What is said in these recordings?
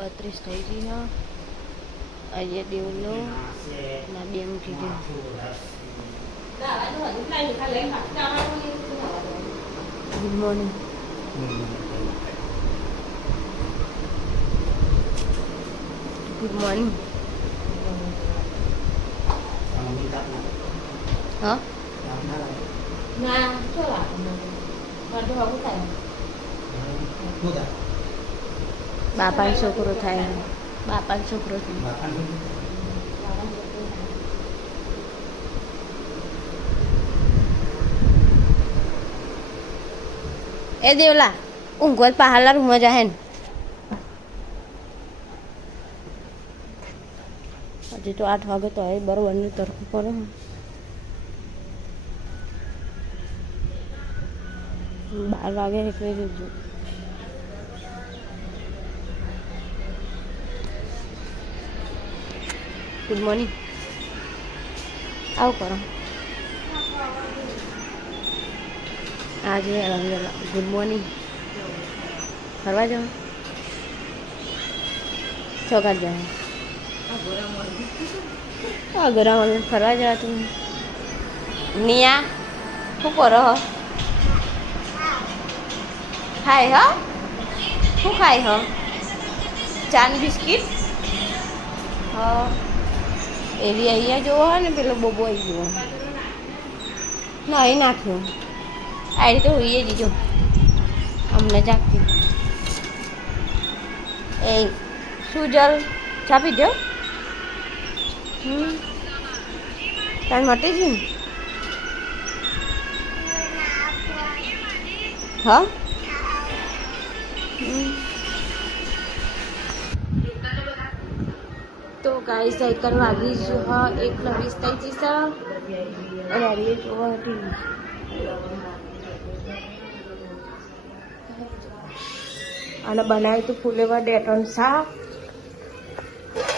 32 થઈ ગઈ હા આજે દેવલો ના બે મૂકી દે ગુડ મોર્નિંગ ગુડ મોર્નિંગ હા ના ચોલા બાપાનો છોકરો થાય બાપાનો છોકરો થાય એ દેવલા ઊંઘવા પહાડલા રૂમમાં જાય ને હજી તો 8 વાગે તો હવે બરોબરનું તરફું પડે ને 12 વાગે એટલે જજો ગુડ મોર્નિંગ આવું કરો આજે અલહમદુલિલ્લાહ ગુડ મોર્નિંગ ફરવા જાઓ ચોકાટ જાઓ ગરામાં ફરવા જવા તું નિયા શું કરો ખાય હ શું ખાય હ ચાન બિસ્કીટ હા એવી અહીંયા જોવો હોય ને પેલો બોબો આવી જુઓ નહીં નાખ્યું આ રીતે હોઈએ જીજો અમને જાગતી એ સુજલ છાપી દો તાર મટી છે ને હા તો ગાઈસ સાયકલ વાગી છે હા 1:20 થઈ જશે અને આ જોવા હતી અને બનાવ્યું તો ફૂલેવા ડેટોન શાક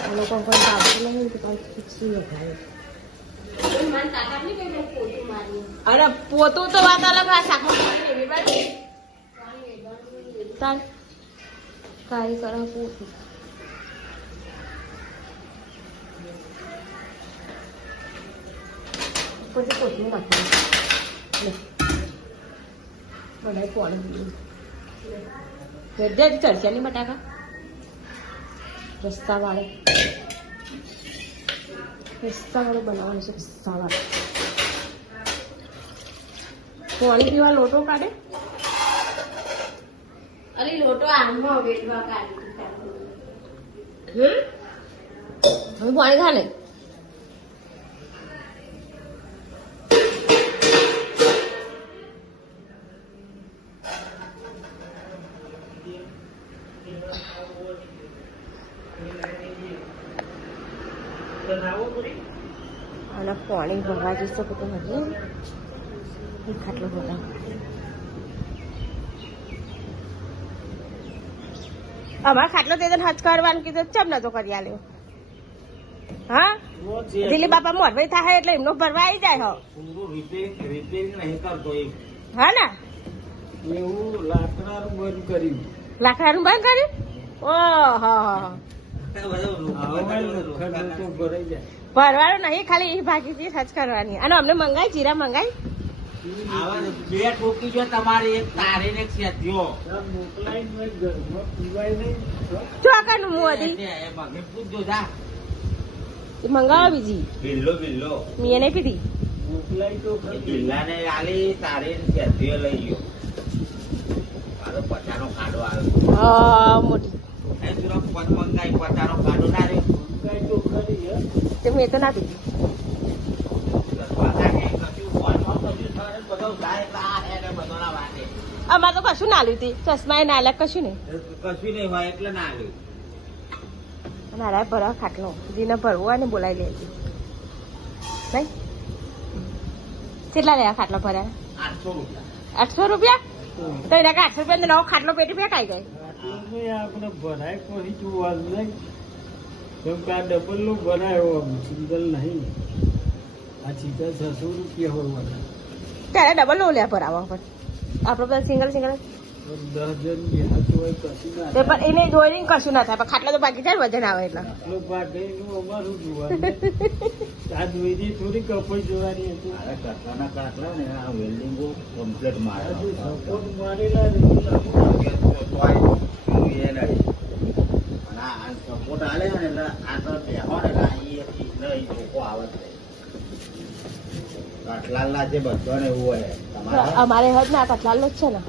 અને કોઈ કોઈ બાજુ નહીં તો કાંઈ ખીચડી લગાવી અરે પોતું તો વાત અલગ આ શાકમાં કાંઈ કરા પોતું પછી પોતું નાખવાનું બધા પાણી વેજ ચડશે નહીં બટાકા રસ્તાવાળો બનાવવાનું છે રસ્તાવાળો પાણી પીવા લોટો કાઢે અરે લોટો આમમાં વેચવા કાઢે હું પાણી ખા ને અને પાણી ભરવા જઈશું તો હજી ખાટલો બધા અમારે ખાટલો તે હજ કરવાનું કીધું ચમ નતો કરી આલ્યો હા દિલીપ બાપા મોરભાઈ થાય એટલે એમનો ભરવા આવી જાય હા ને એવું લાકડાનું બંધ કર્યું લાકડાનું બંધ કર્યું ઓહો ભરવાનું નહીં ખાલી એ ભાગી હજ કરવાની અને અમને મંગાઈ જીરા મંગાઈ બે ટોકી જો તમારે એક તારી ને સેધ્યો ચોકાનું મોદી પૂછજો જા મંગાવો બીજી બિલ્લો બિલ્લો મેં નહીં પીધી મોકલાઈ તો બિલ્લા ને આલી તારી ને સેધ્યો લઈ ગયો મારો પચાનો ખાડો આવ્યો હા મોટી મંગાઈ પચાનો ખાડો ના રે મંગાઈ તો ખરી તે મેં તો ના પીધી અમારે તો કશું ના લ્યું હતી ચશ્મા ના લ્યા કશું નહીં હોય એટલે ના લ્યું મારા ભરવા ખાટલો જેને ભરવો હોય ને બોલાવી લે નહીં કેટલા રહ્યા ખાટલો ભર્યા 800 રૂપિયા તો એના 800 રૂપિયા નવો ખાટલો પેટી ફેંકાઈ જાય આપણે ભરાય કોઈ જોવાનું નહીં કેમ કે આ ડબલ નું બનાવ્યો સિંગલ નહીં આ સીધા 600 રૂપિયા હોય ત્યારે ડબલ નો લે ભરાવા પણ આપણે બધા સિંગલ સિંગલ 10 જણ બેહાતું હોય કશું ના તે પણ એને જોઈને કશું ના થાય પણ ખાટલા તો બાકી જાય ને વજન આવે એટલે આટલો ભાગ એનું અમારું જોવાનું આ દોરી થોડી કપાઈ જોવાની હતી મારા કાટલાના કાટલા ને આ વેલ્ડિંગો કમ્પ્લીટ મારેલા સપોર્ટ મારેલા ને સપોર્ટ આલે ને એટલે આ તો બેહો ને લોકો આવે છે કાટલાલના જે બધાને એવું હોય તમારે અમારે હદ ના કટલાલ જ છે ને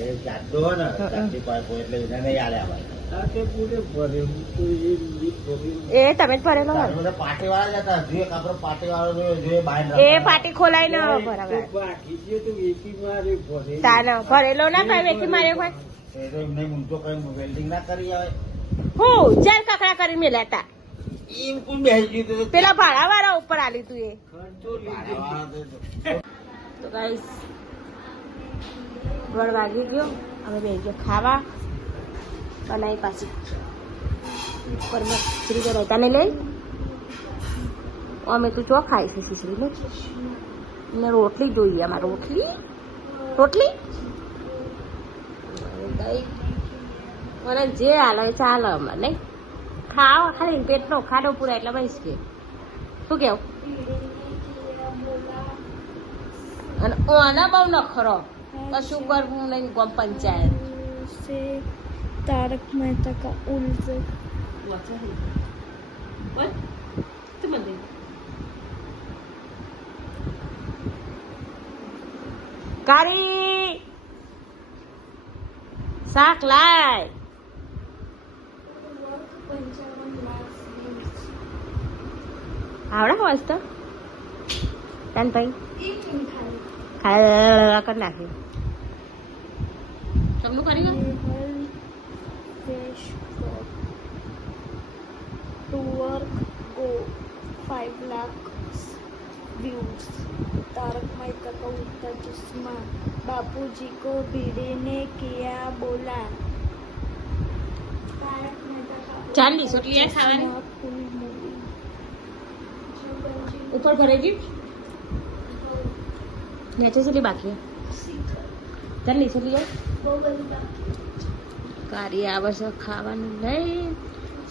એ જાતો હોય ને જાતિ પાઇપ હોય એટલે એને નહીં આલે આવે આ તે પૂરે ભરે હું તો એ રીત ભરી એ તમે જ ભરેલો હોય બધા પાટી વાળા જતા હજુ એક આપણો પાટી વાળો જોઈએ બહાર એ પાટી ખોલાઈ ન ભરાવે બાકી જે તો વેચી મારે ભરે તાનો ભરેલો ના કઈ વેચી માર્યો હોય એ તો એમને ઊંચો કઈ વેલ્ડિંગ ના કરી આવે હું ચાર કકડા કરી મેલ્યા હતા એમ કોણ બેસી ગયું તો પેલા ભાડા વાળા ઉપર આલી તું એ ખર્ચો ભાડાવાળા તો ગાઈસ 12 વાગી ગયો અમે બે ગયો ખાવા બનાવી પાછી ઉપર માં ખીચડી તો રહેતા ને લઈ અમે તું ચો ખાઈ છે ખીચડી ને ને રોટલી જોઈએ અમારે રોટલી રોટલી મને જે હાલે ચાલે અમારે નહીં ખાવા ખાલી પેટનો ખાડો પૂરા એટલે બસ કે શું કેવું અને ઓના બહુ નખરો કશું કરવું નહીં ગમ પંચાયત से तारक मेहता का उल्टा કારી શાક લાય આવડે હોય તો તાન ભાઈ ખાવા કરી નાખ્યું તમને કરી ગયું fish to work go 5 lakh views Tarak Mehta का उल्टा चश्मा बापूजी को भिड़े ने किया बोला तारक मेहता का ચાલી સોટલી ખાવાની फुल मूवी ઉપર ભરેજી નીચે સુધી બાકી ચાલી સોટલી કારી આવે છે ખાવાનું લઈ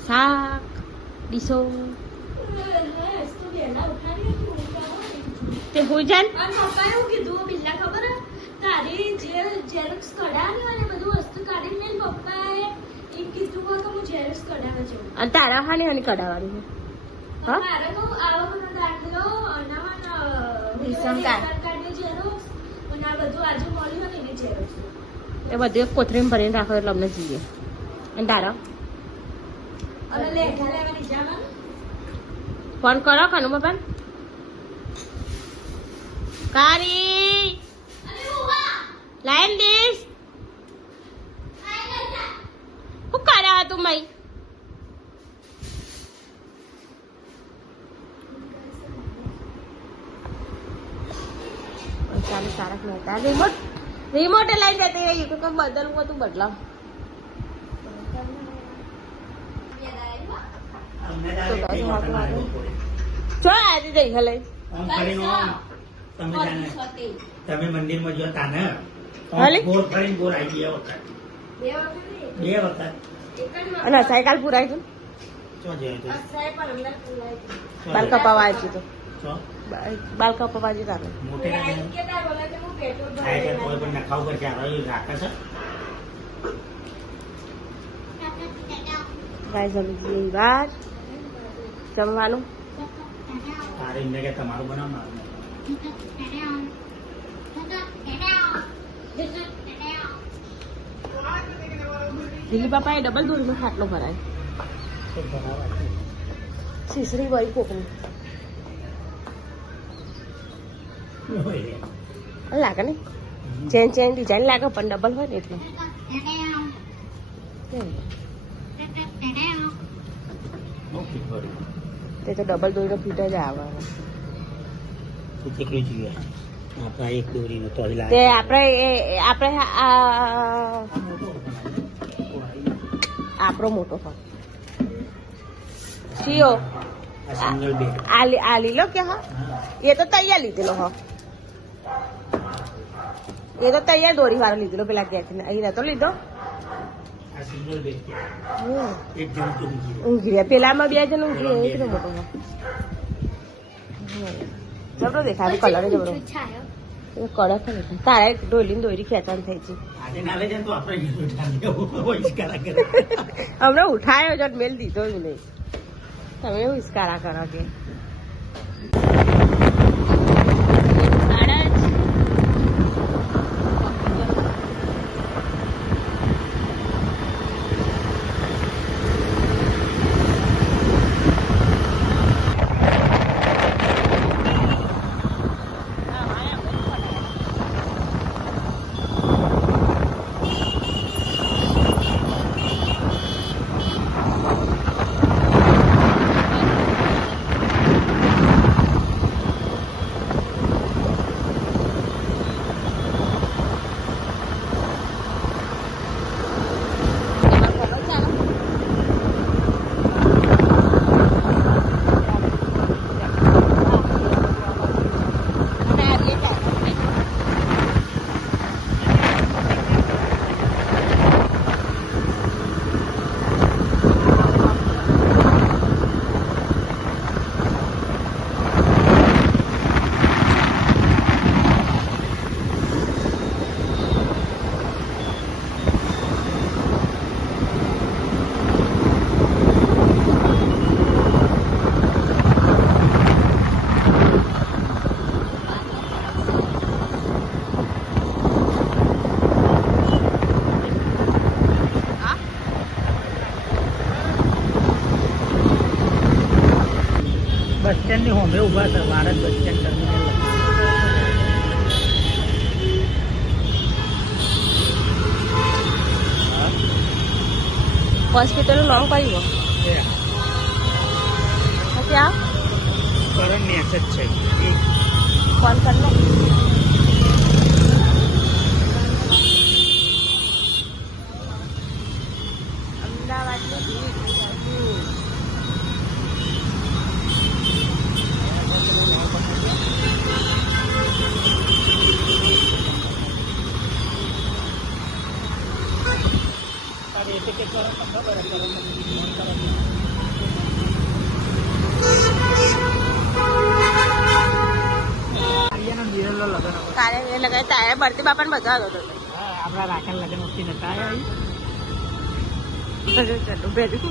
શાક ડીશો તે હોય જાન પપ્પાએ એવું કીધું બિલ્લા ખબર હે? તારી જે ઝેરોક્સ કઢાવી હોય ને બધું વસ્તુ કાઢીને લઈને પપ્પાએ એમ કીધું હોય કે હું ઝેરોક્સ કઢાવવા જાઉં અને તારા હાની હાની કઢાવવાની છે હા મારે કહું આવકનો દાખલો અનામત રેશન કાર્ડ. કાર્ડની ઝેરોક્સ અને આ બધું આજે મળ્યું હોય ને એની ઝેરોક્સ એ બધું એક કોથળીમાં ભરીને રાખો એટલે અમને જોઈએ અને તારા અને લેખા લેવાની જવાનું ફોન કરો કનુ બાપા કારી અરે ઉવા લાઈન ડીશ શું કરે તું મઈ ચાલુ તારક મહેતા રિમોટ લઈ જતી રહી તો બદલવું હતું બદલાવ ચો આજે જઈ હલે તમે મંદિરમાં જો તાને હાલી? બોર ફરીને બોર આવી ગયા વખત બે વખત અને સાયકલ પુરાઈ તું શું જોયું તું? બાલ કપાવા આવી તું શું? બાલ કપાવા જઈ તારે મોટે ના થાય કે કોઈ પણ નખાવ પર ચાલો રાખે છે ગાય જમી વાત જમવાનું તારે એમને કે તમારું બનાવ મારું દિલ્હી બાપાએ ડબલ દોરીનો ખાટલો ભરાય શીશરી વળી કોકની લાગે ને ચેન ચેન ડિઝાઇન લાગે પણ ડબલ હોય ને એટલે તે તો ડબલ દોરીનો ફીટ જ આવે કેટલું જોઈએ આપણા એક દોરીનો તો તે આપણે આપણો મોટો હોય શિયો સિંગલ બેડ આ લીલો કે હા એ તો તૈયાર લીધેલો હો એ તો તૈયાર દોરી વાળો લીધેલો પેલા ક્યાંથી અહીં નતો લીધો આ સિંગલ બેગ એક જણ તો બીજી ઊંઘી રહ્યા પેલામાં 2 જણ ઊંઘી રહ્યા કેટલો મોટો જબરો દેખાય કલર જબરો છાયો એ કડક ને તારે ડોલીને દોરી ખેંચાણ થઈ છે આજે ના લઈ જાય તો આપણે હિસ્કારા કરે હમણાં ઉઠાયો જ મેલ દીધો જ નહીં તમે એવું ઇસ્કારા કરો કે બસ સ્ટેન્ડ ની હોમે ઉભા છે Bharat bus stand terminal hospital નું નામ કયું ક્યાં કરણ મેસેજ છે ફોન કર લો અમદાવાદની તારે એ લગાય તારે બરતી બાપાને બધા હતો આપણા રાખેલ લગ્ન વખતે નતા ચલો ભેજું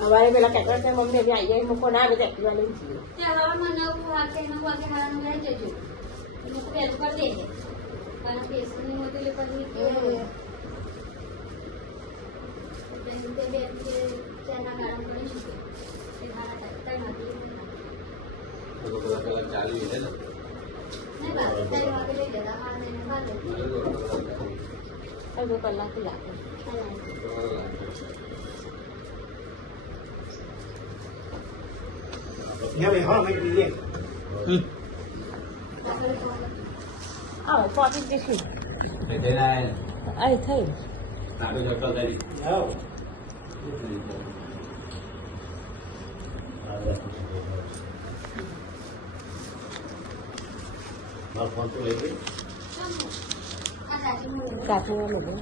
અમારે પેલા કેકર છે મમ્મી બી આવીએ મૂકો ના આવે એક્ટિવા લઈને અડધો કલાક લાગે આવો પહોંચી જઈશું અહીં થઈ કાપીને બધું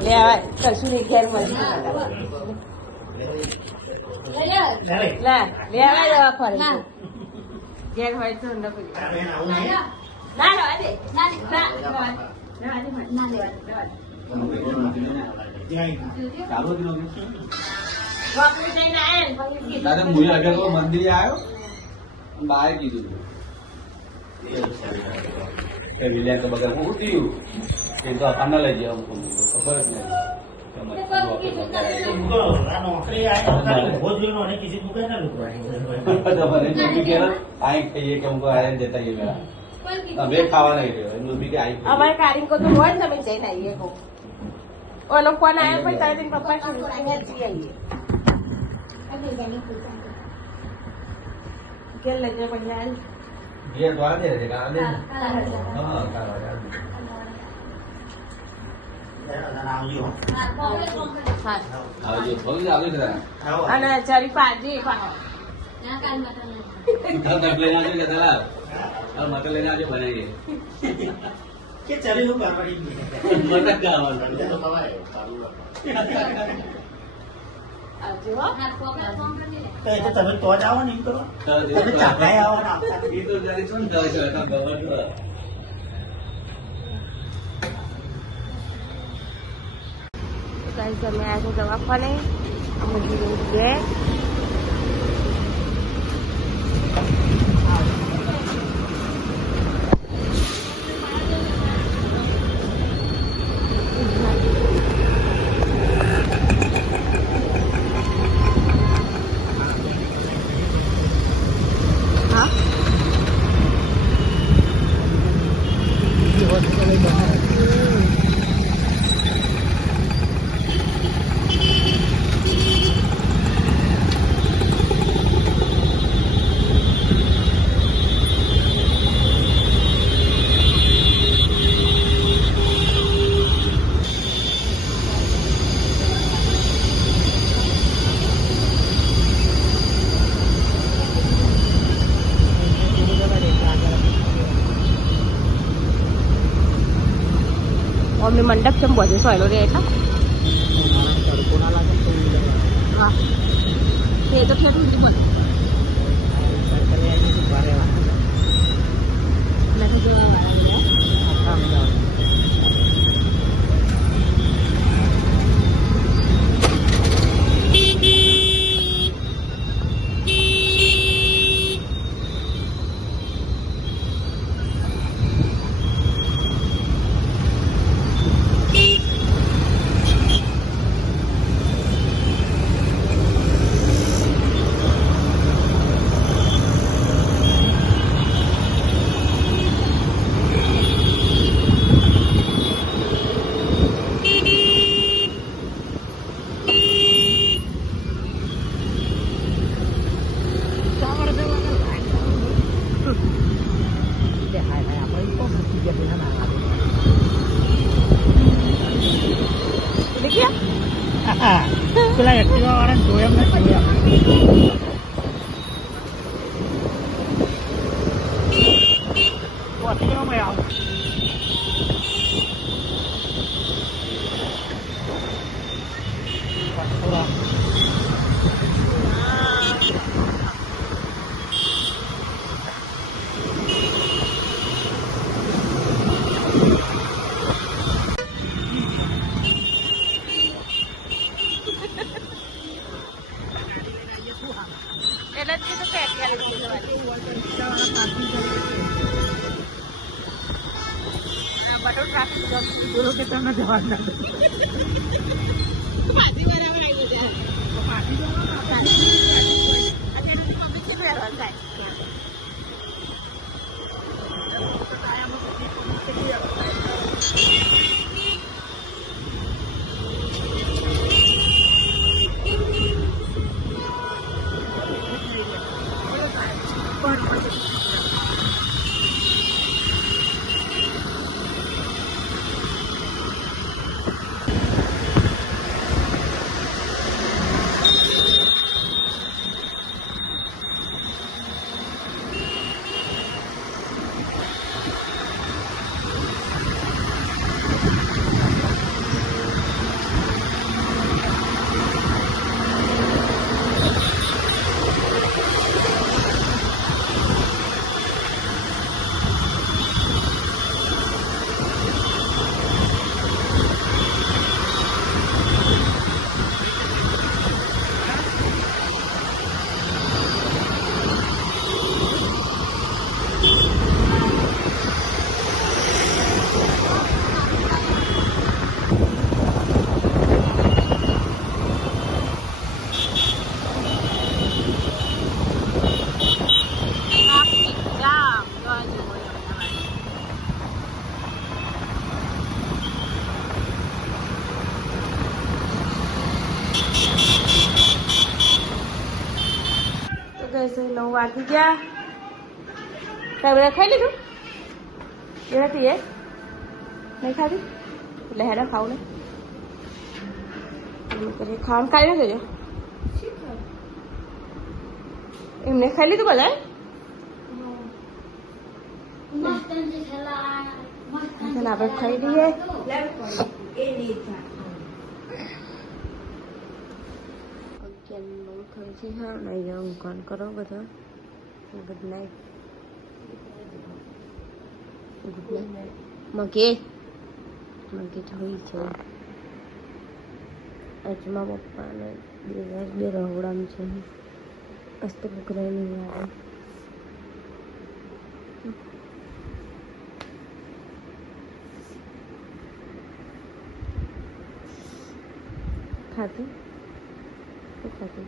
લેવાય કશું નહીં ઘેર મળી લેવાય દવા ફરે ઘેર હોય તો ના લેવા દે મંદિરે આવ્યો બહાર કીધું વિલિયમ તો બગર હું થયું એ તો આપણને લઈ જાય ખબર જ नहीं खाइए कि हमको आयरन देता ये मेरा અમે ખાવા નહીં રહ્યો મમ્મી કે આવી અમારે કારીન કો તો હોય ને તમે જઈને આવીએ કો ઓનો ફોન આવ્યો પછી તારે તેના પપ્પા અહીંયા જઈ આવીએ કે લઈ જાય પછી આવી ઘેર દ્વારા દે છે કારણ હા કાવા આવજો હા આવજો ભલે આવજો જરા અને ચારી પાજી પાહો તબ લઈને આવજો કે દલાલ આ મટર લઈને આવજો બનાવીએ કે ચાલે હું કરવાની મટર ખાવાનું તો ખવાય સારું આવજો હો તો એ તો તમે તો જ આવો ને એમ કરો તમે ચાકાય આવો ને આવતા એ તો જરી શું થાય છે તો ગવર ગાઈસ અમે આયા છો દવાખાને અમજી રોડ બે હા અમે મંડપ છે બધું સોયલો રહે છે હા તે તો ઠેઠું જ બોલ નથી જવા વાળા પેલા એક્ટિવા વાળાને જોયા નથી જોયા પહોંચી આવો એટલે જ કીધું કે બટો ટ્રાફિક બોલો કે તમને જવા જ નથી પાછી બરાબર આવી જાય છે 9 વાગી ગયા. તમે ખાઈ લીધું? એ નથી એ નહીં ખાધી એટલે હેડો ખાવું ને પછી ખાવાનું ખાઈ નથી જો એમને ખાઈ લીધું બધા આપણે ખાઈ લઈએ. કામ કરો બધા. Good night. Good night. મગે જોઈ છે આજમાં પપ્પાને દિવસ બે રહોડામ છે અસ્ત કુકરાની યાદ ખાતું શું ખાતું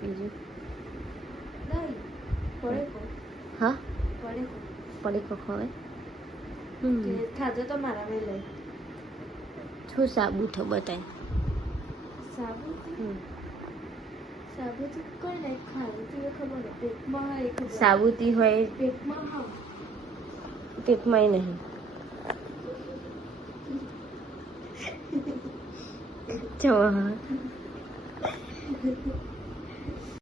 બીજું હા પડી ખવાય ખાધો તો મારા મેં લઈ શું સાબુથો બતાય સાબુથી કોઈ નહીં ખાવી ખબર પેટમાં હોય ખબર સાબુતી હોય પેટમાં હા પેટમાંય નહીં જવા